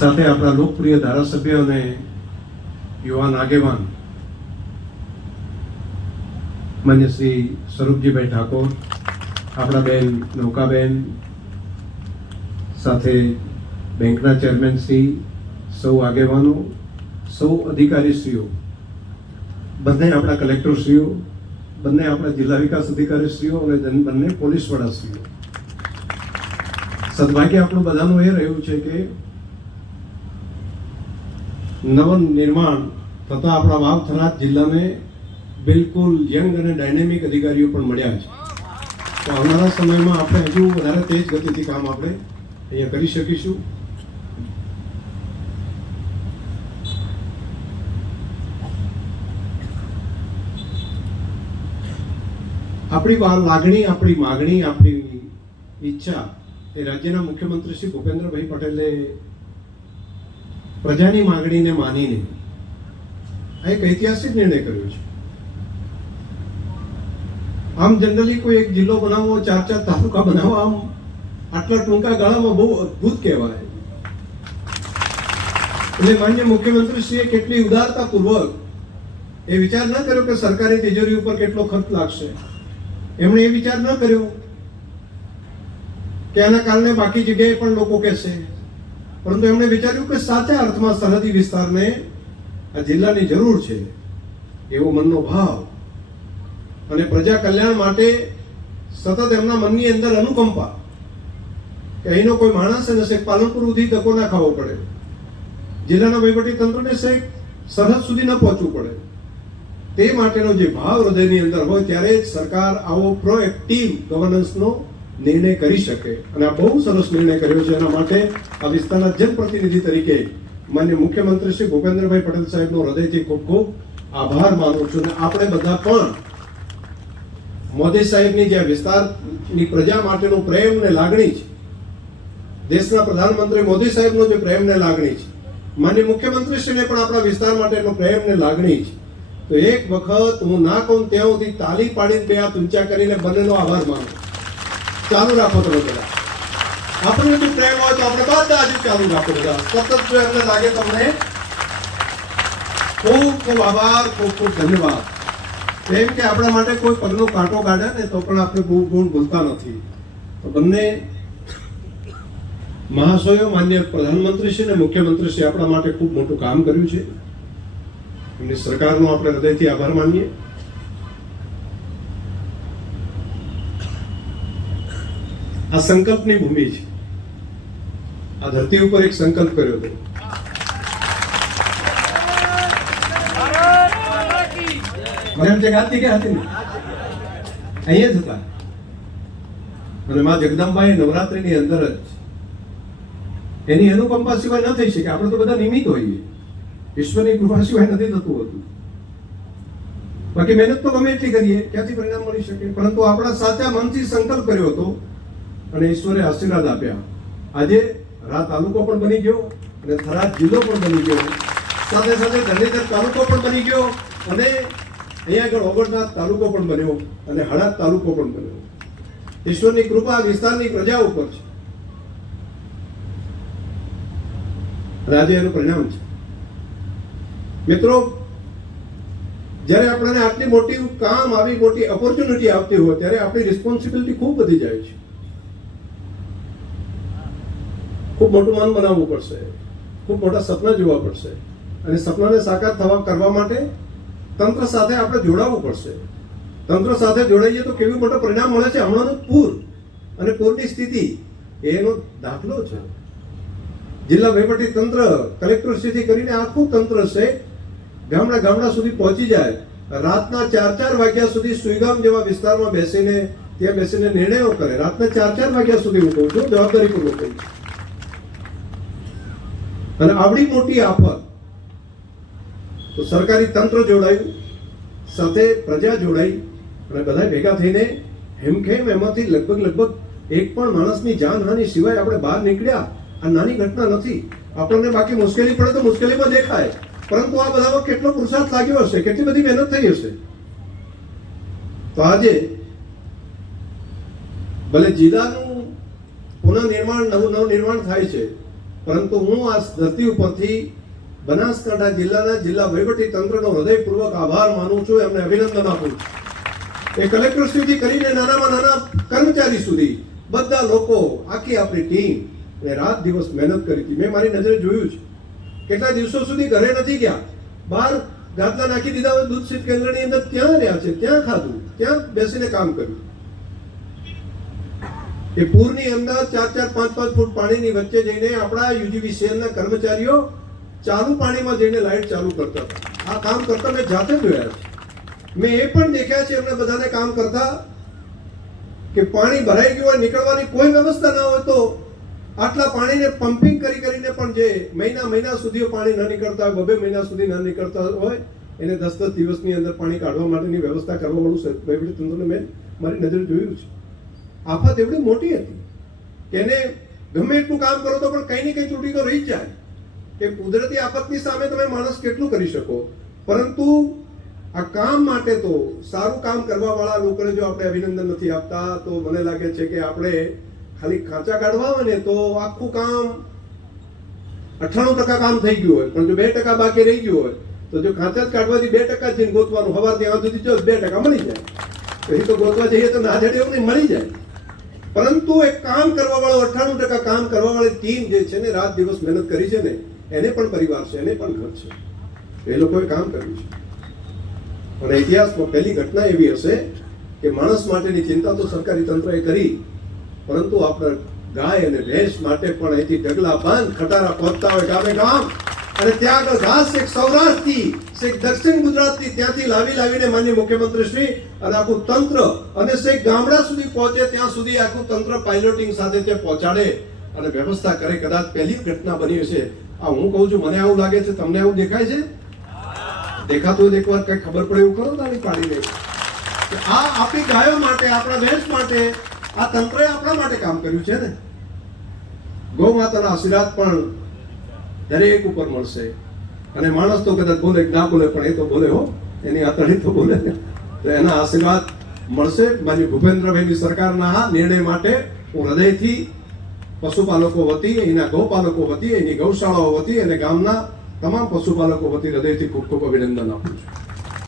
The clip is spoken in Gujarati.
સાથે આપણા લોકપ્રિય ધારાસભ્ય અને યુવાન આગેવાન માન્ય શ્રી સ્વરૂપજીભાઈ ઠાકોર, આપણા બેન નૌકાબેન, સાથે બેંકના ચેરમેન શ્રી, સૌ આગેવાનો, સૌ અધિકારીશ્રીઓ, બંને આપણા કલેક્ટરશ્રીઓ, બંને આપણા જિલ્લા વિકાસ અધિકારીશ્રીઓ અને બંને પોલીસ વડાશ્રીઓ સદભાગ્ય આપણું બધાનું એ રહ્યું છે કે નવ નિર્માણ થતા આપણા વાવ થરાદ જિલ્લાને બિલકુલ યંગ અને ડાયનેમિક અધિકારીઓ પણ મળ્યા છે. તો આવનારા સમયમાં આપણે હજુ વધારે તેજ ગતિથી કામ આપણે અહીંયા કરી શકીશું. આપણી લાગણી આપણી માગણી, આપણી ઈચ્છા એ રાજ્યના મુખ્યમંત્રી શ્રી ભૂપેન્દ્રભાઈ પટેલે પ્રજાની માગણીને માનીને આ એક ઐતિહાસિક નિર્ણય કર્યો છે. આમ જનરલી કોઈ એક જિલ્લો બનાવવો ચાર ચાર તાલુકા બનાવવા આમ આટલા ટૂંકા ગાળામાં બહુ અદ્ભુત કહેવાય. એટલે માન્ય મુખ્યમંત્રીશ્રીએ કેટલી ઉદારતાપૂર્વક એ વિચાર ન કર્યો કે સરકારી તિજોરી ઉપર કેટલો ખર્ચ લાગશે. એમણે એ વિચાર ન કર્યો કે આના કારણે બાકી જગ્યાએ પણ લોકો કહેશે. પરંતુ એમણે વિચાર્યું કે સાચા અર્થમાં સરહદી વિસ્તારને આ જિલ્લાની જરૂર છે, એવો મનનો ભાવ. અને પ્રજા કલ્યાણ માટે સતત એમના મનની અંદર અનુકંપા કે અહીંનો કોઈ માણસ એને શેખ પાલનપુર સુધી ધક્કો ના ખાવો પડે. જિલ્લાના વહીવટી તંત્રને શેખ સરહદ સુધી ન પહોંચવું પડે. તે માટેનો જે ભાવ હૃદયની અંદર હોય, ત્યારે સરકાર આવો પ્રોએક્ટિવ ગવર્નન્સનો નિર્ણય કરી શકે. અને આ બહુ સરસ નિર્ણય કર્યો છે. એના માટે આ વિસ્તારના જનપ્રતિનિધિ તરીકે માન્ય મુખ્યમંત્રી શ્રી ભૂપેન્દ્રભાઈ પટેલ સાહેબનો હૃદયથી ખૂબ ખૂબ આભાર માનું છું. અને આપણે બધા પણ મોદી સાહેબની જે વિસ્તારની પ્રજા માટેનો પ્રેમ ને લાગણી છે, દેશના પ્રધાનમંત્રી મોદી સાહેબનો જે પ્રેમ ને લાગણી છે, માન્ય મુખ્યમંત્રીશ્રીને પણ આપણા વિસ્તાર માટેનો પ્રેમ ને લાગણી છે. તો એક વખત હું ના કહું, ત્યાં સુધી તાલી પાડીને બે હાથ ઊંચા કરીને બંનેનો આભાર માનું ચાલુ રાખો તમે બધા આપણને જો પ્રેમ હોય તો આપણે બધા હજુ ચાલુ રાખો બધા. સતત જો એમને લાગે તમને ખૂબ ખૂબ આભાર, ખૂબ ખૂબ ધન્યવાદ. એમ કે આપણા માટે કોઈ પગનો કાંટો કાઢે ને તો પણ આપણે બહુ ગુણ ભૂલતા નથી. તો બંને મહાશયો, માન્ય પ્રધાનમંત્રી છે ને મુખ્યમંત્રી છે આપણા માટે ખૂબ મોટું કામ કર્યું છે. એમની સરકારનો આપણે હૃદયથી આભાર માનીએ. આ સંકલ્પની ભૂમિ છે. આ ધરતી ઉપર એક સંકલ્પ કર્યો હતો. એમ નવરાત્રીની અંદર જ એની અનુકંપા સિવાય ન થઈ શકે. આપણે તો બધા નિમિત્ત હોઈએ. ઈશ્વરની કૃપા સિવાય નથી થતું હતું. બાકી મહેનત તો ગમે એટલી કરીએ, ક્યાંથી પરિણામ મળી શકે? પરંતુ આપણા સાચા મનથી સંકલ્પ કર્યો હતો અને ઈશ્વરે આશીર્વાદ આપ્યા. આજે રા તાલુકો પણ બની ગયો અને થરાદ જિલ્લો પણ બની ગયો. સાથે સાથે ધંધેધર તાલુકો પણ બની ગયો અને અહીંયા આગળ ઓગણનાથ તાલુકો પણ બન્યો અને હળાદ તાલુકો પણ બન્યો. ઈશ્વરની કૃપા વિસ્તારની પ્રજા ઉપર છે. રાજે એનું પરિણામ છે. મિત્રો, જ્યારે આપણને આટલી મોટી કામ, આવી મોટી ઓપોર્ચ્યુનિટી આવતી હોય, ત્યારે આપણી રિસ્પોન્સિબિલિટી ખૂબ વધી જાય છે. ખૂબ મોટું મન બનાવવું પડશે. ખૂબ મોટા સપના જોવા પડશે. અને સપનાને સાકાર થવા કરવા માટે તંત્ર સાથે આપણે જોડાવવું પડશે. તંત્ર સાથે જોડાઈએ તો કેવું મોટું પરિણામ મળે છે? હમણાંનું પૂર અને પૂરની સ્થિતિ, એનો દાખલો છે. જિલ્લા વહીવટી તંત્ર કલેક્ટરશ્રીથી કરીને આખું તંત્ર છે, ગામડા ગામડા સુધી પહોંચી જાય. રાતના ચાર ચાર વાગ્યા સુધી સુઈગામ જેવા વિસ્તારમાં બેસીને, ત્યાં બેસીને નિર્ણયો કરે. રાતના ચાર ચાર વાગ્યા સુધી હું કહું છું, જવાબદારીપૂર્વક કહું છું. અને આવડી મોટી આફત. તો સરકારી તંત્ર જોડાયું, સાથે પ્રજા જોડાઈ, અને બધા ભેગા થઈને હેમખેમ એમાંથી લગભગ લગભગ એક પણ માણસની જાનહાનિ સિવાય આપણે બહાર નીકળ્યા, આ નાની ઘટના નથી. આપણને બાકી મુશ્કેલી પડે તો મુશ્કેલીમાં દેખાય. પરંતુ આ બધામાં કેટલો પુરુષાર્થ લાગ્યો હશે? કેટલી બધી મહેનત થઈ હશે? તો આજે ભલે જિલ્લાનું પુનઃનિર્માણ, નવું નવું નિર્માણ થાય છે પરંતુ હું આ ધરતી ઉપરથી બનાસકાંઠા જિલ્લાના જિલ્લા વહીવટી તંત્રનો હૃદયપૂર્વક આભાર માનું છું, એમને અભિનંદન આપું છું. એ કલેક્ટર સુધી કરીને નાનામાં નાના કર્મચારી સુધી બધા લોકો, આખી આપણી ટીમ એ રાત દિવસ મહેનત કરી હતી. મેં મારી નજરે જોયું છે. કેટલા દિવસો સુધી ઘરે નથી ગયા. બહાર ગાદલા નાખી દીધા હોય, દૂધ કેન્દ્રની અંદર ત્યાં રહ્યા છે, ત્યાં ખાધું, ત્યાં બેસીને કામ કર્યું. એ પૂરની અંદર ચાર ચાર પાંચ પાંચ ફૂટ પાણીની વચ્ચે જઈને આપણા યુજીવીસીએલના કર્મચારીઓ ચાલુ પાણીમાં જઈને લાઇટ ચાલુ કરતા આ કામ કરતા મેં જાતે જોયા છે. મેં એ પણ દેખ્યા છે એમને બધાને કામ કરતા કે પાણી ભરાઈ ગયું હોય, નીકળવાની કોઈ વ્યવસ્થા ના હોય તો આટલા પાણીને પમ્પિંગ કરી કરીને પણ જે મહિના મહિના સુધી પાણી ન નીકળતા હોય, બબે મહિના સુધી ન નીકળતા હોય, એને દસ દસ દિવસની અંદર પાણી કાઢવા માટેની વ્યવસ્થા કરવા વાળું વહીવટી તંત્રને મેં મારી નજરે જોયું છે. આફત એવડી મોટી હતી. એને ગમે એટલું કામ કરો તો પણ કંઈ ને કંઈ ત્રુટી તો રહી જ જાય. કે કુદરતી આફતની સામે તમે માણસ કેટલું કરી શકો? પરંતુ આ કામ માટે તો સારું કામ કરવા વાળા લોકોને જો આપણે અભિનંદન નથી આપતા, તો મને લાગે છે કે આપણે ખાલી ખાંચા કાઢવા હોય ને તો આખું કામ અઠ્ઠાણું ટકા કામ થઈ ગયું હોય. પણ જો બે ટકા બાકી રહી ગયું હોય, તો જો ખાંચા જ કાઢવાથી બે ટકા જઈને ગોતવાનું. હવાર ત્યાં સુધી જો બે ટકા મળી જાય. પછી તો ગોતવા જઈએ તો ના જડે એવું નહીં, મળી જાય. પરંતુ એક કામ કરવા વાળો અઠ્ઠાણું ટકા કામ કરવા વાળી ટીમ જે છે ને, રાત દિવસ મહેનત કરી છે ને, એને પણ પરિવાર છે, એને પણ ઘર છે. એ લોકોએ કામ કર્યું છે. અને ઇતિહાસમાં પહેલી ઘટના એવી હશે કે માણસ માટેની ચિંતા તો સરકારી તંત્રએ કરી, પરંતુ આપણે ગાય અને ભેંસ માટે પણ અહીંથી ઢગલા બાંધ, ખટારા પહોંચતા હોય ગામે ગામ અને ત્યાં આગળ ઘાસ એક સૌરાષ્ટ્રથી છેક દક્ષિણ ગુજરાતથી ત્યાંથી લાવી લાવીને માન્ય મુખ્યમંત્રી શ્રી અને આખું તંત્ર અને શેખ ગામડા સુધી પહોંચે ત્યાં સુધી આખું તંત્ર પાઇલોટિંગ સાથે તે પહોંચાડે અને વ્યવસ્થા કરે. કદાચ પહેલી ઘટના બની હશે. આ હું કહું છું, મને આવું લાગે છે, તમને આવું દેખાય છે? દેખાતું હોય એકવાર કઈ ખબર પડે એવું કરો તારી પાડીને. આ આપણી ગાયો માટે, આપણા ભેંસ માટે, આ તંત્રએ આપણા માટે કામ કર્યું છે ને? ગૌ માતાના આશીર્વાદ પણ દરેક ઉપર મળશે. અને માણસ તો કદાચ બોલે ના બોલે, પણ એ તો બોલે હો. એની આતળી તો બોલે. તો એના આશીર્વાદ મળશે. મારી ભૂપેન્દ્રભાઈની સરકારના આ નિર્ણય માટે હું હૃદયથી પશુપાલકો વતી, એના ગૌપાલકો વતી, એની ગૌશાળાઓ વતી, અને ગામના તમામ પશુપાલકો વતી હૃદયથી ખૂબ ખૂબ અભિનંદન આપું છું.